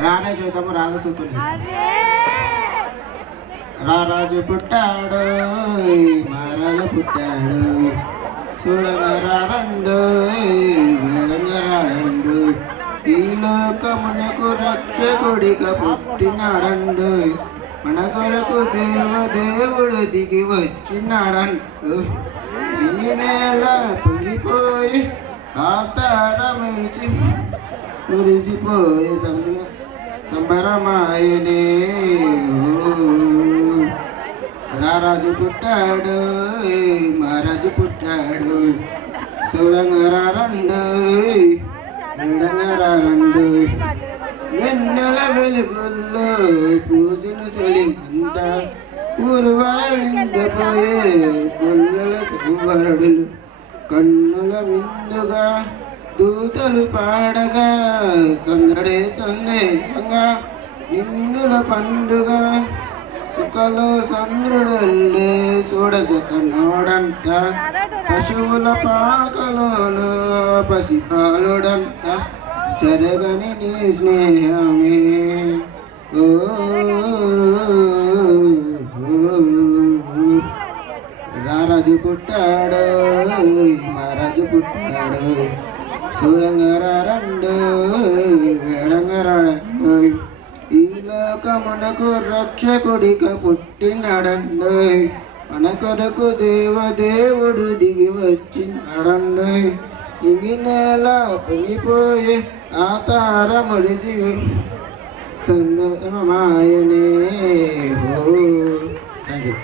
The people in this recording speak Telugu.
రానే చూద్దాము రాధసూతుని. రారాజు పుట్టాడు మహారాజు పుట్టాడు చూడగరారండు వేడంగరాడండు ఈ లోకమునకు రక్షకుడిగా పుట్టినాడండు మన కొరకు దేవదేవుడు దిగి వచ్చినాడండు ఈ నేల పొంగిపోయి ఆతారమిడిచి కురిసిపోయి సంబరమాయనే రారాజు పుట్టాడు మహారాజు పుట్టాడు చూడంగరారండు చూడంగరారండు వెన్నెల వెలుగుల్లో పూసిన సెలింట ఊరువల విందపోయే గొల్లల సువరుడులు కన్నుల విందుగా దూతలు పాడగా సందడే సందేహంగా నిన్నుల పండుగ సుఖలో చంద్రుడల్లే చూడసకనోడంట పశువుల పాకలోను పసిపాలుడంట సరగని నీ స్నేహమే ఓ రారాజు పుట్టాడు మహారాజు పుట్టాడు చూడంగరారండు వేడంగరాడండు ఈ లోకమునకు రక్షకుడిగా పుట్టినాడండు మన కొరకు దేవదేవుడు దిగి వచ్చినాడండు ఇవి నేల పొంగిపోయి ఆ తార మురిసి సందమాయనే ఓ థ్యాంక్ యూ.